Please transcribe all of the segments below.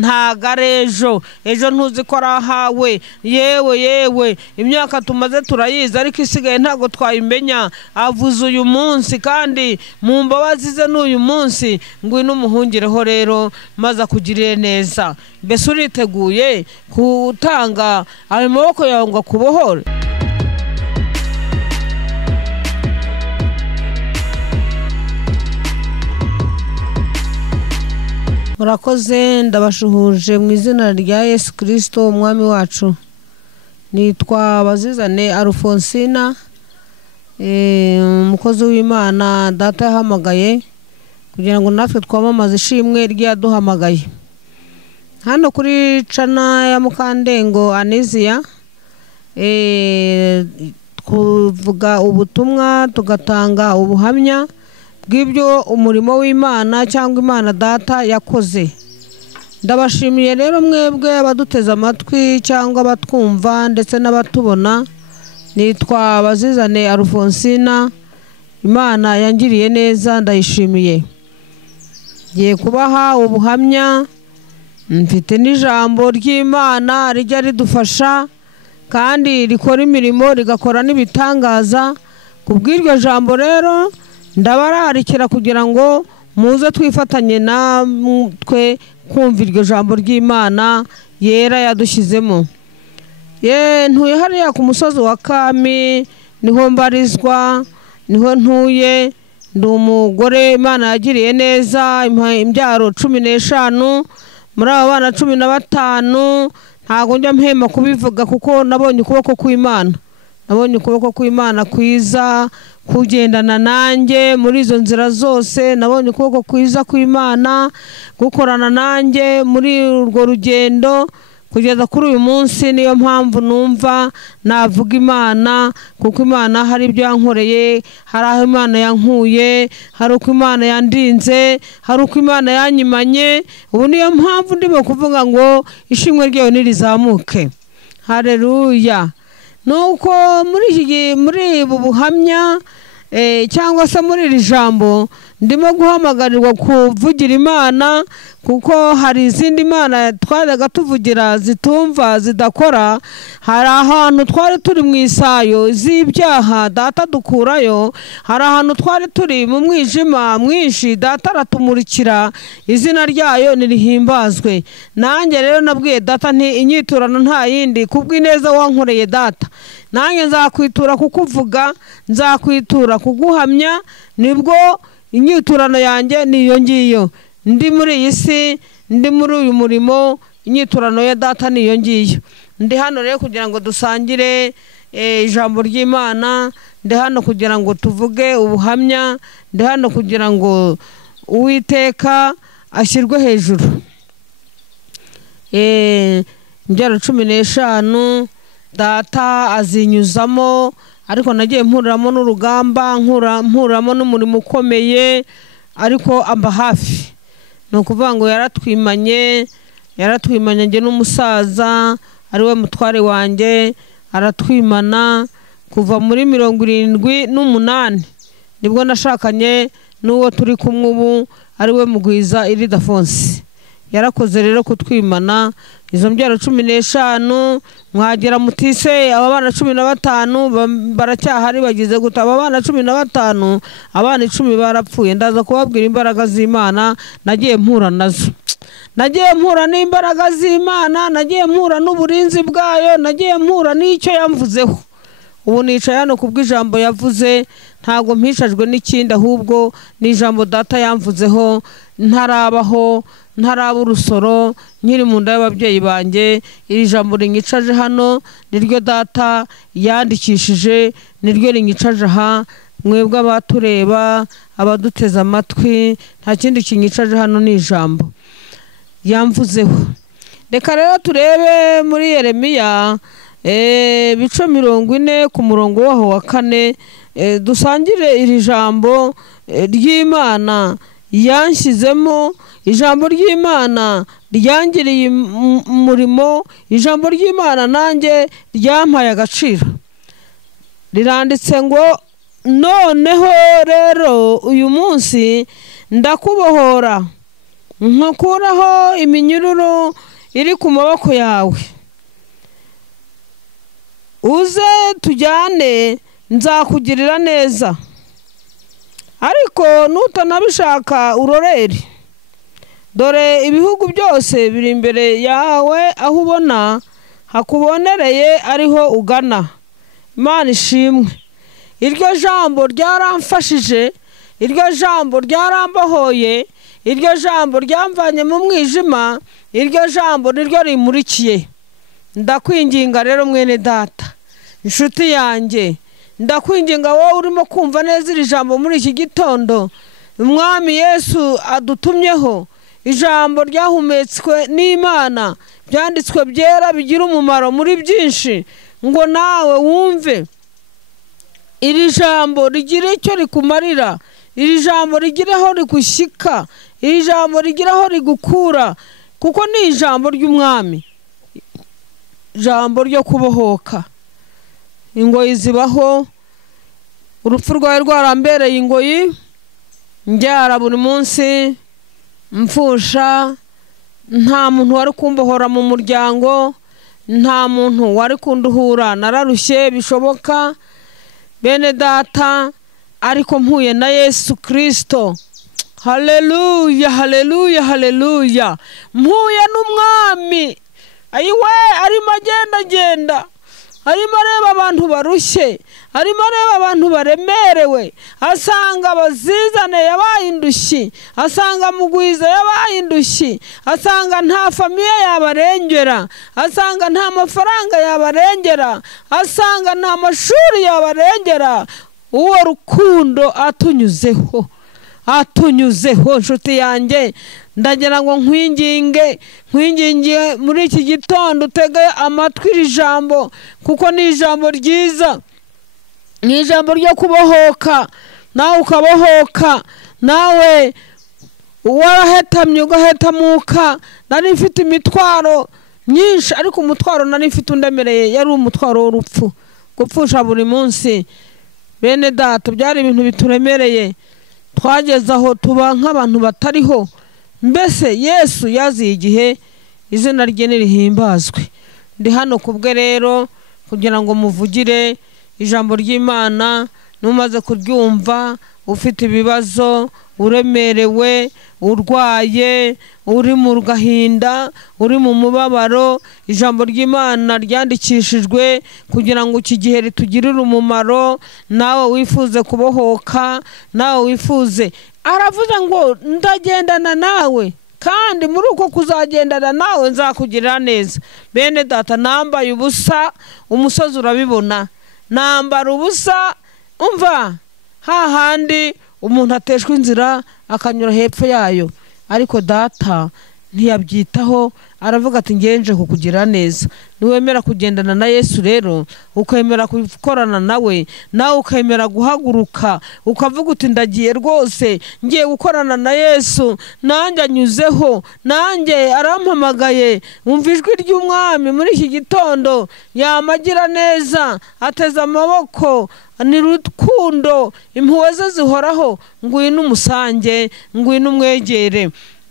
ntagarejo ejo ntuzi ko arahawe yewe imyaka tumaze turayiza ariko isigaye ntago twayimenya avuze uyu munsi kandi mu mbabazi ze n'uyu munsi ngwino umuhungireho rero maze akugirire neza mbese uriteguye kutanga ayo maboko yawe ngo akubohore murakoze ndabashuhuje mu izina rya Yesu Kristo umwami wacu nitwa Bazizane Alfonsina umukozi w'Imana data yahamagaye kugira ngo natwe twamamaze ishimwe ryaduhamagaye hano kuri cana ya Mukandengo Anizia kuvuga ubutumwa tugatanga ubuhamya bw'ibyo umurimo w'Imana cyangwa Imana data yakoze ndabashimiye rero mwebwe abaduteza amatwi cyangwa abatwumva ndetse n'abatubona nitwa Bazizane Alfonsina Imana yangiriye neza ndayishimiye ngiye kubaha ubuhamya mfite n'ijambo ry'Imana rijya ridufasha kandi rikora imirimo rigakora n'ibitangaza kubw'iryo jambo rero ndabararikira kugira ngo muze twifatanye natwe kumva iryo jambo ry'Imana yera yadushyizemo ntuye hariya ku musozi wa Kami niho mbarizwa niho ntuye ndi umugore Imana yagiriye neza imbyaro 15 muri abo bana 15 ntago njya mpema kubivuga kuko nabonye ukuboko kw'Imana nabonye ukuboko kw'Imana kwiza kugendana nanjye muri izo nzira zose nabonye ukuboko kwiza kw'Imana gukorana nanjye muri urwo rugendo kugeza kuri uyu munsi niyo mpamvu numva navuga Imana kuko Imana hari ibyo yankoreye hari aho Imana yankuye hari uko Imana yandinze hari uko Imana yanyimanye ubu niyo mpamvu ndimo kuvuga ngo ishimwe ryayo nirizamuke haleluya nuko muri ubu buhamya cyangwa se muri iri jambo ndimo guhamagarirwa kuvugira Imana kuko hari izindi Imana twajyaga tuvugira zitumva zidakora hari ahantu twari turi mu isayo z'ibyaha data dukurayo hari ahantu twari turi mu mwijima mwinshi data aratumurikira izina ryayo nirihimbazwe nanjye rero nabwiye data nti inyiturano nta yindi kubw'ineza wankoreye data nanjye nzakwitura kukuvuga nzakwitura kuguhamya nibwo inyiturano yanjye niyo ngiyo ndi muri iyi si ndi muri uyu murimo inyiturano ya data niyo ngiyo ndi hano rero kugira ngo dusangire ijambo ry'Imana ndi hano kugira ngo tuvuge ubuhamya ndi hano kugira ngo Uwiteka ashyirwe hejuru imbyaro 15 data azinyuzamo ariko nagiye mpuramo n'urugamba mpuramo n'umurimo ukomeye ariko amba hafi no kuvuga ngo yaratwimanye nge n'umusaza ari we mutware wanjye aratwimana kuva muri 78 nibwo nashakanye n'uwo turi kumwe ubu ari we Mugwiza Iridafonsi yarakoze rero kutwimana izo mbyaro 15 mwagera mutise aba bana 15 baracyahari bagize gutaba abana 15 abana 10 barapfuye ndaza kubabwira imbaraga z'Imana nagiye mpura nazo nagiye mpura n'imbaraga z'Imana nagiye mpura n'uburinzi bwayo nagiye mpura n'icyo yamvuzeho ubu nicaye hano kubw'ijambo yavuze ntago mpishajwe n'ikindi ahubwo n'ijambo data yamvuzeho ntarabaho ntaraba urusoro nkiri mu nda y'ababyeyi banjye iri jambo rinyicaje hano niryo data yandikishije niryo rinyicaje aha mwebwe abatureba abaduteza amatwi nta kindi kinyicaje hano ni ijambo yamvuzeho reka rero turebe muri Yeremiya bice 40 ku murongo waho wa 4 dusangire iri jambo ry'Imana yanshyizemo ijambo ry'Imana ryangiriye umurimo ijambo ry'Imana nanjye ryampaye agaciro riranditse ngo noneho rero uyu munsi ndakubohora nkakuraho iminyururu iri ku maboko yawe, uze tujyane nzakugirira neza, ariko nutanabishaka urorere, dore ibihugu byose biri imbere yawe, aho ubona hakubonereye ariho ugana. Imana ishimwe. Iryo jambo ryaramfashije, iryo jambo ryarambohoye, iryo jambo ryamvanye mu mwijima, iryo jambo niryo rimurikiye. Ndakwinginga rero mwene data, inshuti yanjye, ndakwinginga wowe urimo kumva neza iri jambo muri iki gitondo, umwami Yesu adutumyeho, ijambo ryahumetswe n'Imana, byanditswe byera bigira umumaro muri byinshi, ngo nawe wumve iri jambo rigira icyo rikumarira, iri jambo rigira aho rigushyika, iri jambo rigira aho rigukura, kuko ni ijambo ry'umwami, ijambo ryo kubohoka. Ingoyi zibaho, urupfu rwawe rwarambereye ingoyi, mbyara buri munsi, mfusha, nta muntu wari kumbohora mu muryango, nta muntu wari kunduhura, nararushye bishoboka bene data, ariko mpuye na Yesu Kristo. Haleluya, haleluya, haleluya. Mpuye n'umwami, ayiwe arimo agenda, arimo areba abantu barushye, arimo areba abantu baremerewe, asanga abazizane yabaye indushyi, asanga mugwiza yabaye indushyi, asanga nta famiye yabarengera, asanga nta mafaranga yabarengera, asanga nta mashuri yabarengera. Uwo rukundo atunyuzeho nshuti yanjye, ndagira ngo nkwinginge muri iki gitondo utege amatwi iri jambo, kuko ni ijambo ryiza, ni ijambo ryo kubohoka, nawe ukabohoka, nawe warahetamye ugahetamuka. Nari mfite imitwaro myinshi, ariko umutwaro nari mfite undemereye yari umutwaro w'urupfu, gupfusha buri munsi. Bene data, byari ibintu bituremereye, twageze aho tuba nk'abantu batariho. Mbese Yesu yaziye igihe, izina rye nirihimbazwe. Ndi hano kubwe rero kugira ngo muvugire ijambo ry'Imana. Numaze kuryumva, ufite ibibazo, uremerewe, urwaye, uri mu gahinda, uri mu mubabaro, ijambo ry'Imana ryandikishijwe kugira ngo iki gihe ritugirire umumaro, nawe wifuze kubohoka, nawe wifuze. Aravuze ngo ndagendana nawe, kandi muri uko kuzagendana nawe nzakugirira neza. Bene data, nambaye ubusa, umusozi urabibona, nambara ubusa, umva hahandi umuntu ateshwa inzira akanyura hepfo yayo, ariko data ntiyabyitaho, aravuga ati ngenje kukugira neza. Niwemera kugendana na Yesu rero, ukemera gukorana nawe, nawe ukemera guhaguruka, ukavuga uti ndagiye rwose, ngiye gukorana na Yesu, nanjye anyuzeho, nanjye arampamagaye. Umva ijwi ry'umwami muri iki gitondo, yamagira neza, ateze amaboko, ni rukundo, impuhwe ze zihoraho. Ngwino umusange, ngwino umwegere.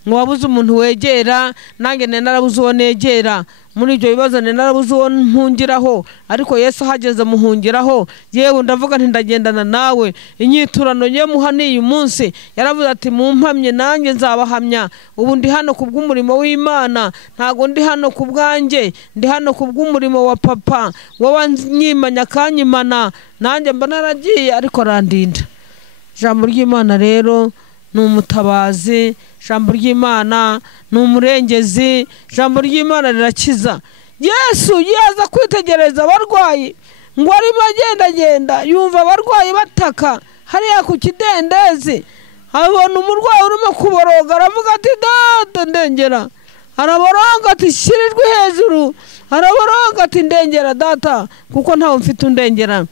Wabuze umuntu wegera, nanjye narabuze uwo negera. Muri ibyo bibazo narabuze uwo mpungiraho, ariko Yesu ahageze muhungiraho. Yewe ndavuga nti ndagendana nawe. Inyiturano ye muhaniye umunsi, yaravuze ati mumpamye nanjye nzabahamya. Ubu ndi hano kubw'umurimo w'Imana, ntago ndi hano kubwanjye, ndi hano kubw'umurimo wa papa, wowe nyimanya kanyimana, nanjye mba naragiye ariko arandinda. Ijambo ry'Imana rero ni umutabazi, ijambo ry'Imana ni umurengezi, ijambo ry'Imana rirakiza. Yesu yaza kwitegereza abarwayi, ngo arimo agenda yumva abarwayi bataka hariya ku kidendezi, abona umurwayi urimo kuboroga, aravuga ati data ndengera. Araboroga ati shirijwe hejuru, araboroga ati ndengera data, kuko ntawe mfite undengera.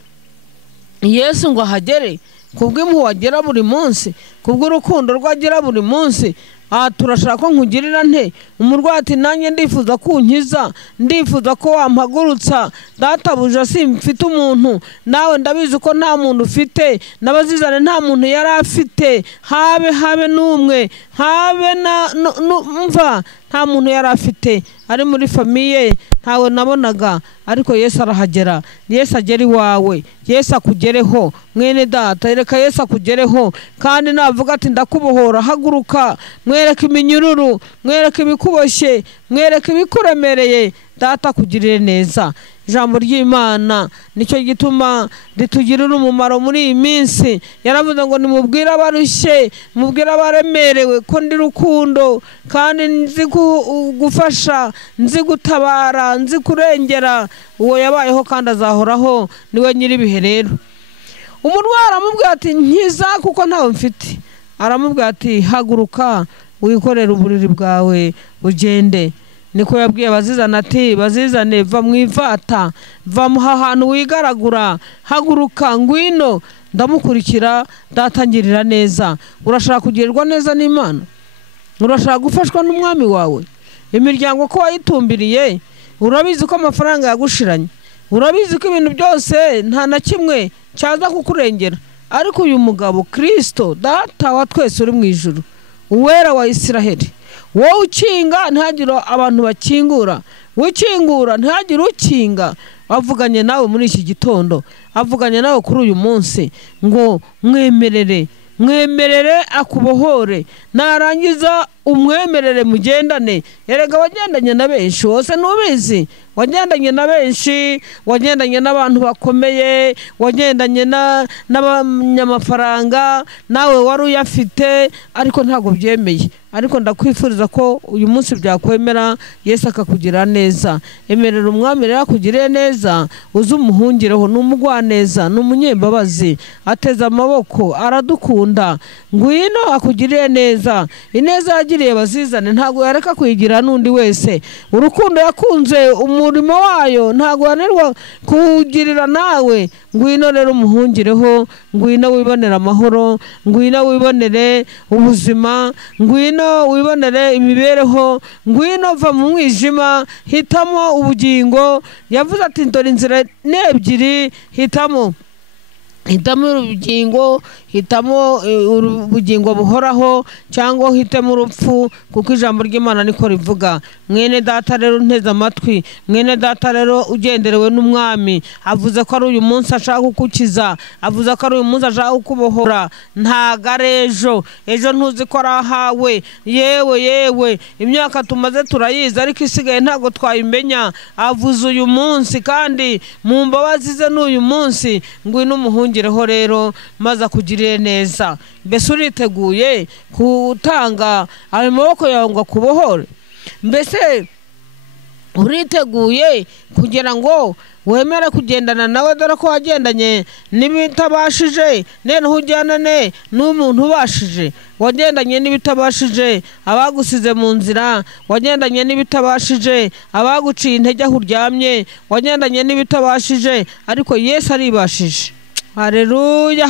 Yesu ngo ahagere kubw'impuhwe agira buri munsi, kubw'urukundo rwagira buri munsi, turashaka ko nkugirira nte. Umurwayi ati nanjye ndifuza kunkiza, ndifuza ko wampagurutsa databuja, simfite umuntu, nawe ndabizi ko nta muntu ufite, n'abazizane nta muntu yari afite, habe n'umwe, habe mva nta muntu yari afite ari muri famiye, ntawe nabonaga. Ariko Yesu arahagera, Yesu agera iwawe, Yesu akugereho mwene data, reka Yesu akugereho. Kandi navuga ati ndakubohora, haguruka, mwereke iminyururu, mwereke ibikuboshye, mwereke ibikuremereye, data kugirire neza. Ijambo ry'Imana nicyo gituma ritugirira umumaro muri iyi minsi. Yaravuze ngo nimubwire abarushye, mubwire abaremerewe ko ndi rukundo, kandi nzi gufasha, nzi gutabara, nzi kurengera. Uwo yabayeho kandi azahoraho, niwe nyiribihe. Rero umurwayi aramubwira ati nkiza kuko ntawe mfite. Aramubwira ati haguruka, wikorere uburiri bwawe ugende. Niko yabwiye abazizana ati bazizane, va mwivata, va ahantu wigaragura, haguruka ngwino ndamukurikira, datangirira neza. Urashaka kugirirwa neza n'Imana? Urashaka gufashwa n'umwami wawe? Imiryango ko wayitumbiriye, urabizi ko amafaranga yagushiranye, urabizi ko ibintu byose nta na kimwe cyaza kukurengera. Ariko uyu mugabo Kristo, data wa twese uri mu ijuru, uwera wa Isiraheli, wowe ukinga ntihagire abantu bakingura, ukingura ntihagire ukinga. Avuganye nawe muri iki gitondo, avuganye nawe kuri uyu munsi, ngo mwemerere akubohore, narangiza umwemerere mugendane. Erega wagendanye na benshi, wose nubizi, wagendanye na benshi, wagendanye n'abantu bakomeye, wagendanye n'abanyamafaranga, nawe wari uyafite ariko ntago byemeye. Ariko ndakwifuriza ko uyu munsi byakwemera, Yesu akakugira neza. Emerera umwami rero akugire neza, uze umuhungireho. N'umugwaneza, n'umunyembabazi, ateze amaboko, aradukunda. Ngwino akugirire neza. Ineza yagiriye bazizane ntago yareka kuyigira n'undi wese. Urukundo yakunze umurimo wayo ntago yanirwa kugirira nawe. Ngwino rero umuhungireho, ngwino wibonera amahoro, ngwino wibonere ubuzima, ngwino wibonere imibereho, ngwino va mu mwijima, hitamo ubugingo. Yavuze ati ndore inzira n'ebyiri, hitamo ubugingo, hitamo ubugingo buhoraho, cyangwa hitamo urupfu, kuko ijambo ry'Imana niko rivuga. Mwene data rero nteze amatwi, mwene data rero ugenderewe n'umwami, avuze ko ari uyu munsi ashaka kukukiza, avuze ko ari uyu munsi ashaka kukubohora. Ntago ari ejo ntuzi ko arahawe. Yewe imyaka tumaze turayizi, ariko isigaye ntago twayimenya. Avuze uyu munsi, kandi mu mbabazi ze n'uyu munsi. Ngwino umuhungireho rero, maze akugirire neza. Mbese uriteguye gutanga ayo maboko yawe ngo akubohore? Mbese uriteguye kugira ngo wemere kugendana nawe, dore ko wagendanye n'ibitabashije, noneho ujyanane n'umuntu ubashije. Wagendanye n'ibitabashije, abagusize mu nzira, wagendanye n'ibitabashije, abaguciye intege aho uryamye, wagendanye n'ibitabashije, ariko Yesu aribashije. Haleluya.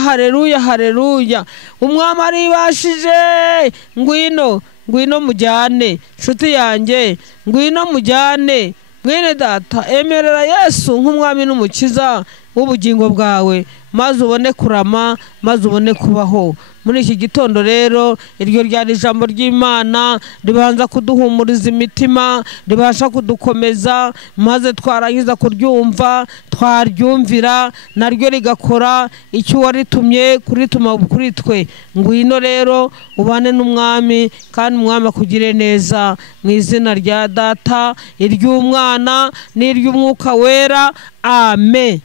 Umwami aribashije. Ngwino mujyane, nshuti yanjye, ngwino mujyane. Mwene data, emerera Yesu nk'umwami n'umukiza w'ubugingo bwawe, maze ubone kurama, maze ubone kubaho. Muri iki gitondo rero, iryo ryari ijambo ry'Imana ribanza kuduhumuriza imitima, ribasha kudukomeza, maze twarangiza kuryumva, twaryumvira naryo rigakora icyo waritumye kurituma kuri twe. Ngwino rero ubane n'umwami, kandi umwami akugire neza, mu izina rya Data, iry'Umwana n'iry'Umwuka wera. Amen.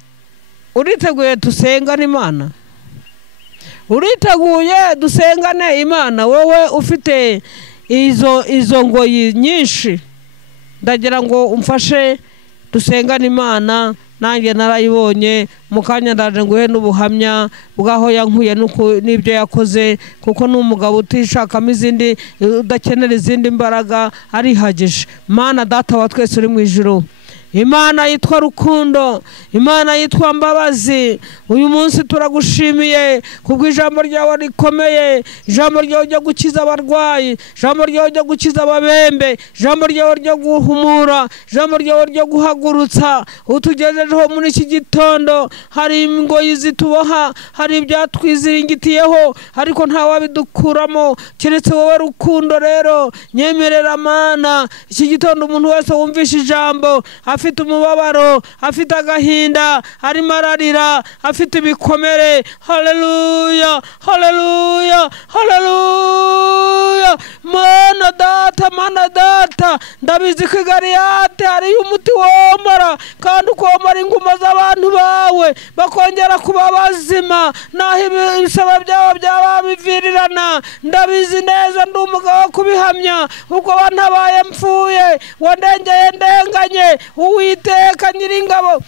Uriteguye dusengane Imana? Uriteguye dusengane Imana? Wowe ufite izo ngoyi nyinshi, ndagira ngo umfashe dusengane Imana. Nanjye narayibonye, mukanya ndaje nguhe n'ubuhamya bwaho yankuye n'ibyo yakoze, kuko n'umugabo utishakamo izindi, udakenera izindi mbaraga, arihagije. Mana Data wa twese uri mu ijuru, Imana yitwa rukundo, Imana yitwa mbabazi. Uyu munsi turagushimiye kubw'ijambo ryawe rikomeye, ijambo ryawe ryo gukiza abarwayi, ijambo ryawe ryo gukiza ababembe, ijambo ryawe ryo guhumura, ijambo ryawe ryo guhagurutsa. Utugejejeho muri iki gitondo hari ingoyi zituboha, hari ibyatwizingitiyeho, ariko nta wabidukuramo keretse wowe rukundo. Rero nyemerera Mana, iki gitondo umuntu wese wumvisha ijambo afite umubabaro, afite agahinda, arimo ararira, afite ibikomere. Haleluya, haleluya, haleluya. Mana data, Mana data, ndabizi ko Galiyati ari umuti womora, kandi ukomora inguma z'abantu bawe bakongera kuba bazima, naho ibisaba byabo byaba bivirirana. Ndabizi neza, ndi umugabo wo kubihamya, ubwo wantabaye mpfuye, wandengeye ndenganye. Uwiteka Nyiringabo,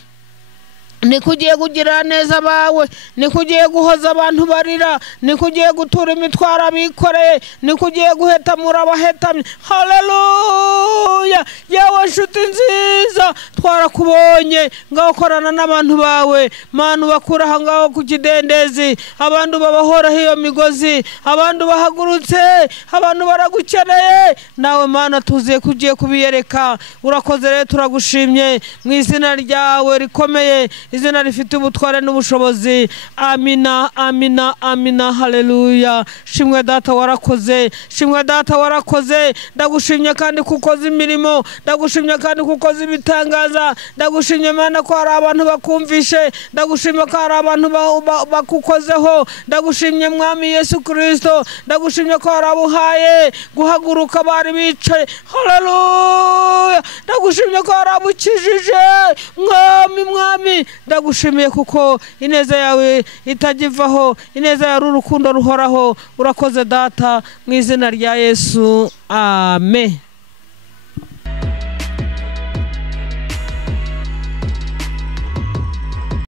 nikugiye kugira neza bawe, nikugiye guhoza abantu barira, nikugiye gutura imitwaro abikoreye, nikugiye guhetamura abahetamye. Haleluya. Yewe nshuti nziza, twarakubonye ngaho korana n'abantu bawe Mana, ubakura aha ngaho ku kidendezi, abantu babahoraho iyo migozi, abantu bahagurutse, abantu baragukeneye. Nawe Mana tuziye kugiye kubiyereka. Urakoze rero, turagushimye mu izina ryawe rikomeye, izina rifite ubutware n'ubushobozi. Amina, amina, amina. Haleluya. Shimwe data warakoze, shimwe data warakoze. Ndagushimye kandi kukoza imirimo, ndagushimye kandi kukoza ibitangaza, ndagushimye Mana ko hari abantu bakumvishe, ndagushimye ko hari abantu bakukozeho, ndagushimye Mwami Yesu Kristo, ndagushimye ko hari abuhaye guhaguruka bari bicaye. Haleluya. Ndagushimye ko hari abukijije. Mwami, Mwami, ndagushimiye kuko ineza yawe itagivaho, ineza yawe urukundo ruhoraho. Urakoze data, mu izina rya Yesu. Amen.